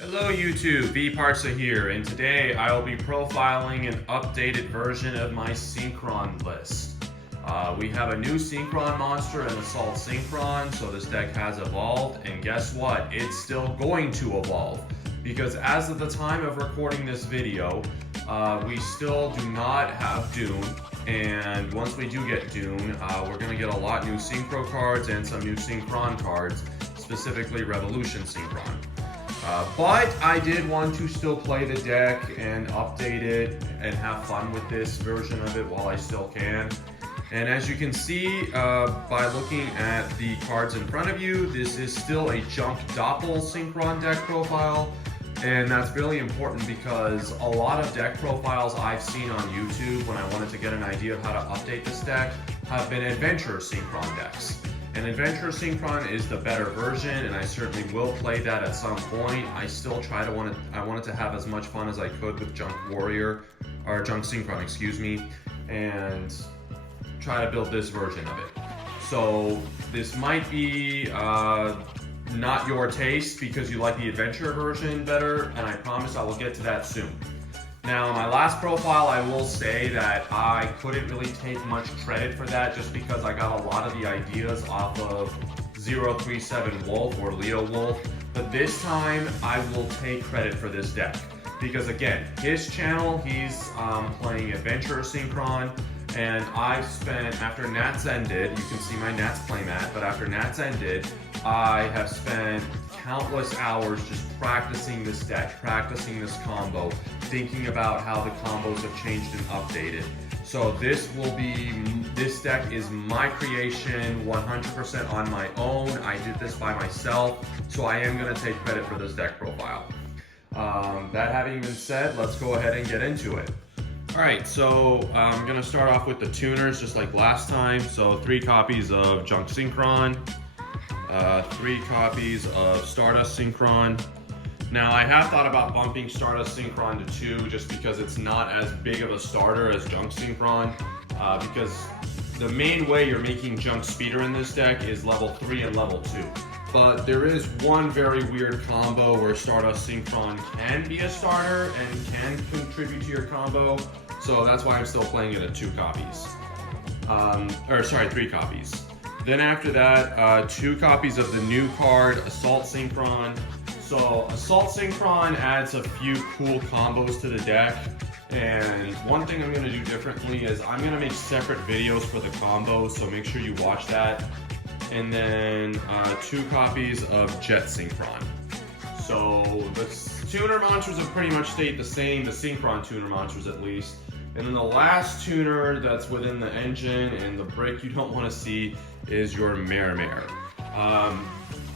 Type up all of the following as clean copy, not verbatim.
Hello YouTube, vPartsa here, and today I will be profiling an updated version of my Synchron list. We have a new Synchron monster in Assault Synchron, so this deck has evolved, and guess what? It's still going to evolve, because as of the time of recording this video, we still do not have Dune, and once we do get Dune, we're going to get a lot new Synchro cards and some new Synchron cards, specifically Revolution Synchron. But I did want to still play the deck and update it and have fun with this version of it while I still can. And as you can see by looking at the cards in front of you, this is still a junk Doppel Synchron deck profile. And that's really important because a lot of deck profiles I've seen on YouTube when I wanted to get an idea of how to update this deck have been Adventure Synchron decks. And Adventure Synchron is the better version, and I certainly will play that at some point. I still I wanted to have as much fun as I could with Junk Warrior, or Junk Synchron, excuse me, and try to build this version of it. So this might be not your taste because you like the Adventure version better, and I promise I will get to that soon. Now, my last profile, I will say that I couldn't really take much credit for that just because I got a lot of the ideas off of 037 Wolf or Leo Wolf. But this time, I will take credit for this deck. Because again, his channel, he's playing Adventure Synchron. And I spent, after Nats ended, you can see my Nats playmat, but after Nats ended, I have spent countless hours just practicing this deck, practicing this combo, thinking about how the combos have changed and updated. So this deck is my creation, 100% on my own. I did this by myself, so I am going to take credit for this deck profile. That having been said, let's go ahead and get into it. Alright, so I'm going to start off with the tuners just like last time. So 3 copies of Junk Synchron, 3 copies of Stardust Synchron. Now I have thought about bumping Stardust Synchron to 2 just because it's not as big of a starter as Junk Synchron, because the main way you're making Junk Speeder in this deck is level 3 and level 2. But there is one very weird combo where Stardust Synchron can be a starter and can contribute to your combo, so that's why I'm still playing it at 2 copies. 3 copies. Then after that, 2 copies of the new card, Assault Synchron. So Assault Synchron adds a few cool combos to the deck, and one thing I'm going to do differently is I'm going to make separate videos for the combos, so make sure you watch that. And then 2 copies of Jet Synchron. So the tuner monsters have pretty much stayed the same, the Synchron tuner monsters at least. And then the last tuner that's within the engine and the brick you don't want to see is your Mare.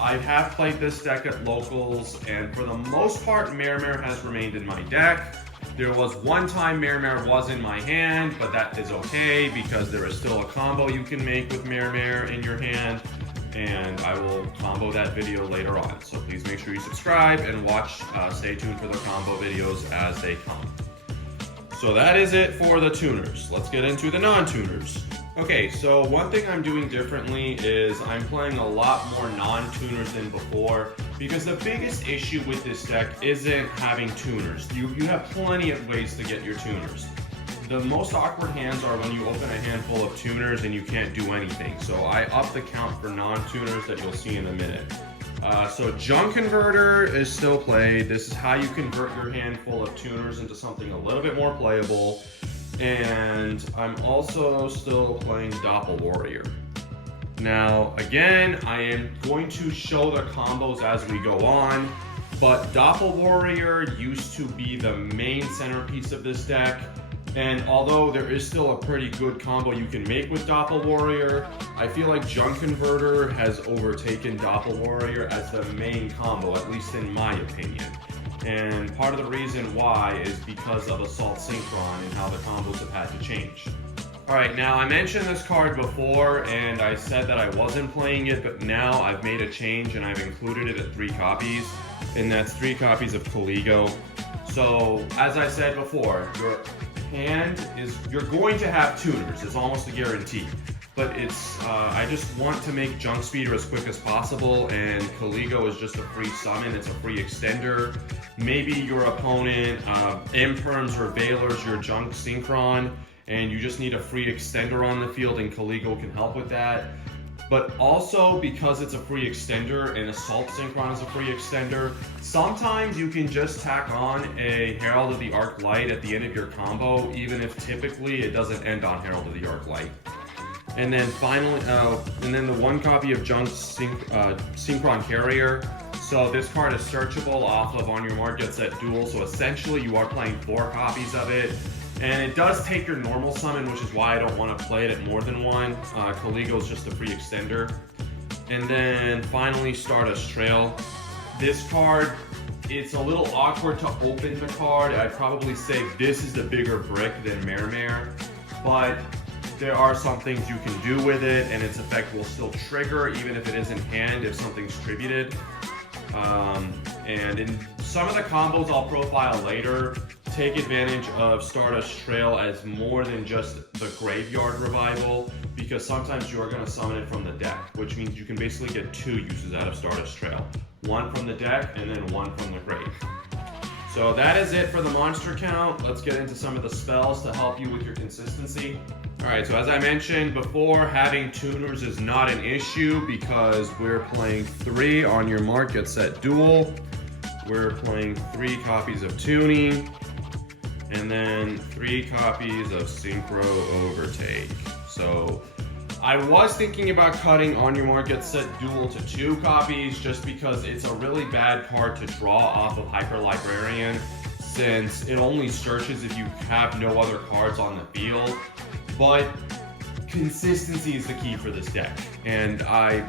I have played this deck at locals, and for the most part, Mare has remained in my deck. There was one time Mare was in my hand, but that is okay because there is still a combo you can make with Mare in your hand, and I will combo that video later on. So please make sure you subscribe and watch, stay tuned for the combo videos as they come. So that is it for the tuners. Let's get into the non-tuners. Okay, so one thing I'm doing differently is I'm playing a lot more non-tuners than before, because the biggest issue with this deck isn't having tuners. You have plenty of ways to get your tuners. The most awkward hands are when you open a handful of tuners and you can't do anything. So I up the count for non-tuners that you'll see in a minute. So Junk Converter is still played. This is how you convert your handful of tuners into something a little bit more playable. And I'm also still playing Doppel Warrior. Now, again, I am going to show the combos as we go on, but Doppel Warrior used to be the main centerpiece of this deck, and although there is still a pretty good combo you can make with Doppel Warrior, I feel like Junk Converter has overtaken Doppel Warrior as the main combo, at least in my opinion. And part of the reason why is because of Assault Synchron and how the combos have had to change. Alright, now I mentioned this card before and I said that I wasn't playing it, but now I've made a change and I've included it at 3 copies, and that's 3 copies of Coligo. So, as I said before, your hand you're going to have tuners, it's almost a guarantee. But I just want to make Junk Speeder as quick as possible, and Coligo is just a free summon, it's a free extender. maybe your opponent imperms or veilers your junk Synchron, and you just need a free extender on the field, and Caligo can help with that. But also, because it's a free extender and Assault Synchron is a free extender, sometimes you can just tack on a Herald of the Arc Light at the end of your combo, even if typically it doesn't end on Herald of the Arc Light. And then finally, the one copy of Junk Synchron Carrier. So this card is searchable off of On Your Mark Get Set Duel, so essentially you are playing 4 copies of it. And it does take your normal summon, which is why I don't want to play it at more than one. Caligo is just a free extender. And then finally, Stardust Trail. This card, it's a little awkward to open the card. I'd probably say this is the bigger brick than Mare, but there are some things you can do with it, and its effect will still trigger even if it is in hand if something's tributed. And in some of the combos I'll profile later, take advantage of Stardust Trail as more than just the Graveyard Revival, because sometimes you are going to summon it from the deck, which means you can basically get 2 uses out of Stardust Trail. One from the deck and then one from the grave. So that is it for the monster count. Let's get into some of the spells to help you with your consistency. Alright, so as I mentioned before, having tuners is not an issue because we're playing 3 On Your Mark Get Set Duel. We're playing 3 copies of Tuning, and then 3 copies of Synchro Overtake. So I was thinking about cutting On Your Mark Get Set Duel to 2 copies just because it's a really bad card to draw off of Hyper Librarian, since it only searches if you have no other cards on the field. But consistency is the key for this deck, and I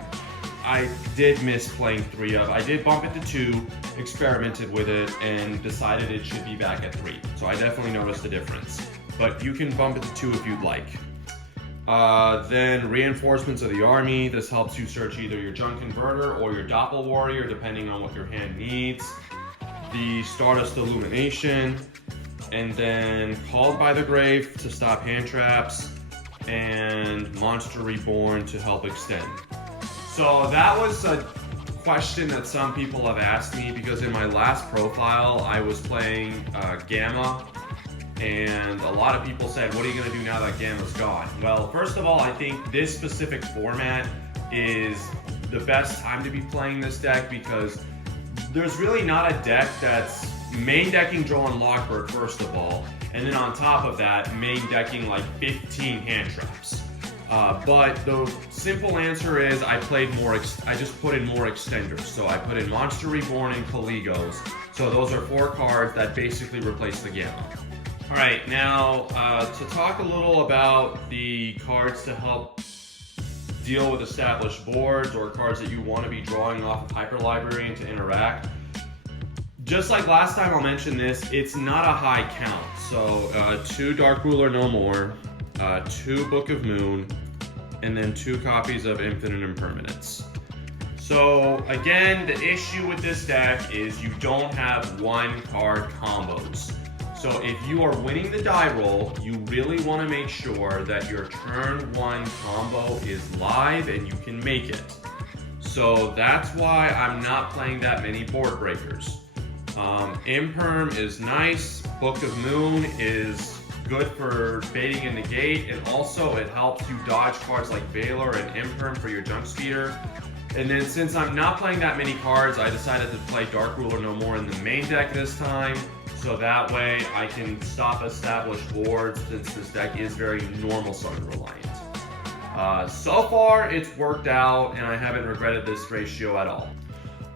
did miss playing 3 of. I did bump it to 2, experimented with it, and decided it should be back at 3. So I definitely noticed a difference. But you can bump it to 2 if you'd like. Then Reinforcements of the Army. This helps you search either your Junk Converter or your Doppel Warrior, depending on what your hand needs. The Stardust Illumination. And then Called by the Grave to stop hand traps. And Monster Reborn to help extend. So that was a question that some people have asked me, because in my last profile I was playing Gamma, and a lot of people said, what are you going to do now that Gamma's gone? Well, first of all, I think this specific format is the best time to be playing this deck, because there's really not a deck that's main decking Droll Lockbird first of all, and then on top of that main decking like 15 hand traps. But the simple answer is I just put in more extenders. So I put in Monster Reborn and Caligos. So those are 4 cards that basically replace the Gamma. Alright, now to talk a little about the cards to help deal with established boards, or cards that you want to be drawing off of Hyper Librarian to interact. Just like last time, I'll mention this, it's not a high count. So 2 Dark Ruler No More, 2 Book of Moon, and then 2 copies of Infinite Impermanence. So again, the issue with this deck is you don't have 1 card combos. So if you are winning the die roll, you really want to make sure that your turn 1 combo is live and you can make it. So that's why I'm not playing that many board breakers. Imperm is nice, Book of Moon is good for baiting in the gate, and also it helps you dodge cards like Veiler and Imperm for your Junk Speeder. And then since I'm not playing that many cards, I decided to play Dark Ruler No More in the main deck this time, so that way I can stop established boards, since this deck is very normal summon reliant. So far it's worked out, and I haven't regretted this ratio at all.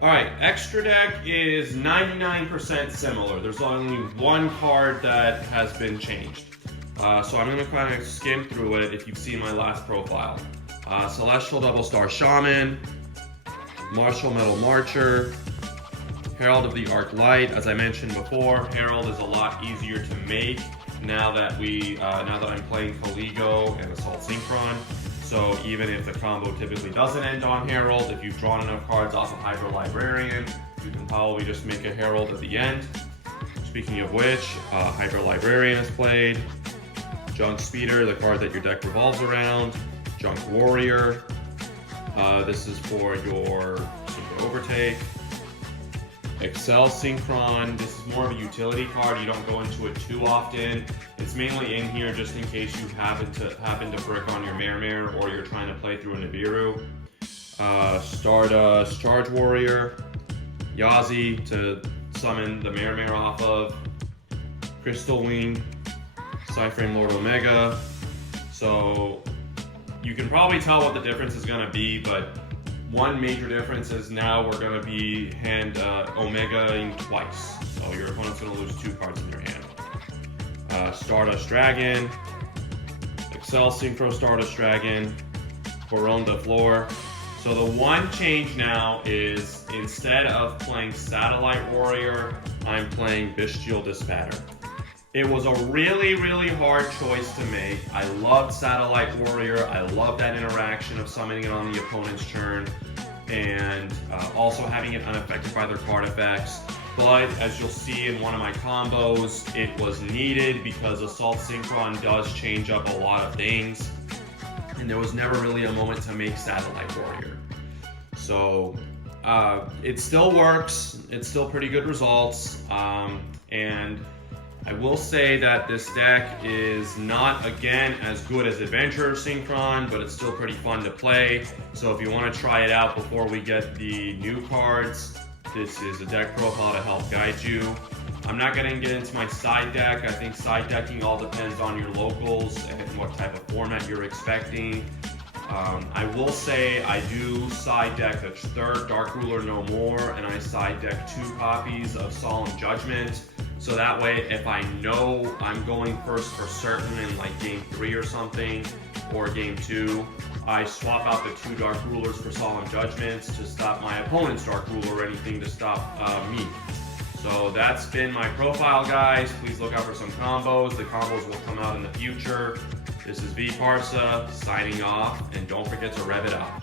Alright, extra deck is 99% similar. There's only 1 card that has been changed. So I'm going to kind of skim through it if you've seen my last profile. Celestial Double Star Shaman, Martial Metal Marcher, Herald of the Arc Light. As I mentioned before, Herald is a lot easier to make now that I'm playing Caligo and Assault Synchron. So even if the combo typically doesn't end on Herald, if you've drawn enough cards off of Hyper Librarian, you can probably just make a Herald at the end. Speaking of which, Hyper Librarian is played, Junk Speeder, the card that your deck revolves around, Junk Warrior, this is for your Super Overtake, Excel Synchron. This is more of a utility card. You don't go into it too often. It's mainly in here just in case you happen to brick on your Mare or you're trying to play through a Nibiru. Stardust Charge Warrior, Yazi to summon the Mare off of, Crystal Wing, Cyframe Lord Omega. So you can probably tell what the difference is going to be, but one major difference is now we're going to be hand Omega-ing twice. So your opponent's going to lose 2 cards in their hand. Stardust Dragon, Excel Synchro Stardust Dragon, Coron de Flor. So the one change now is instead of playing Satellite Warrior, I'm playing Bestial Dispatter. It was a really, really hard choice to make. I loved Satellite Warrior. I loved that interaction of summoning it on the opponent's turn and also having it unaffected by their card effects. But as you'll see in one of my combos, it was needed because Assault Synchron does change up a lot of things. And there was never really a moment to make Satellite Warrior. So it still works. It's still pretty good results. And I will say that this deck is not, again, as good as Adventure Synchron, but it's still pretty fun to play. So if you want to try it out before we get the new cards, this is a deck profile to help guide you. I'm not going to get into my side deck. I think side decking all depends on your locals and what type of format you're expecting. I will say I do side deck a third Dark Ruler No More, and I side deck 2 copies of Solemn Judgment. So that way, if I know I'm going first for certain in like game 3 or something, or game 2, I swap out the 2 Dark Rulers for Solemn Judgments to stop my opponent's Dark Ruler or anything to stop me. So that's been my profile, guys. Please look out for some combos. The combos will come out in the future. This is V Parsa signing off, and don't forget to rev it up.